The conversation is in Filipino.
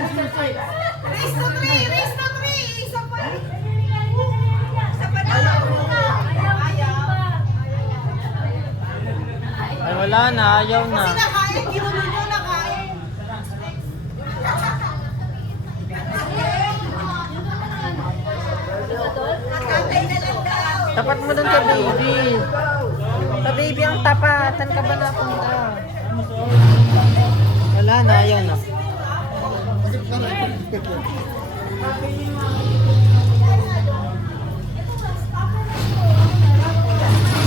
Race to three! Race to three! Isa pa! Isa pa na! Ayaw! Ay, wala na. Ayaw na. Kasi nakain! Ginulo nyo nakain! Nakatay na lang daw! Tapat mo dun sa baby. Sa baby ang tapatan ka ba napunta? Wala na. Ayaw na.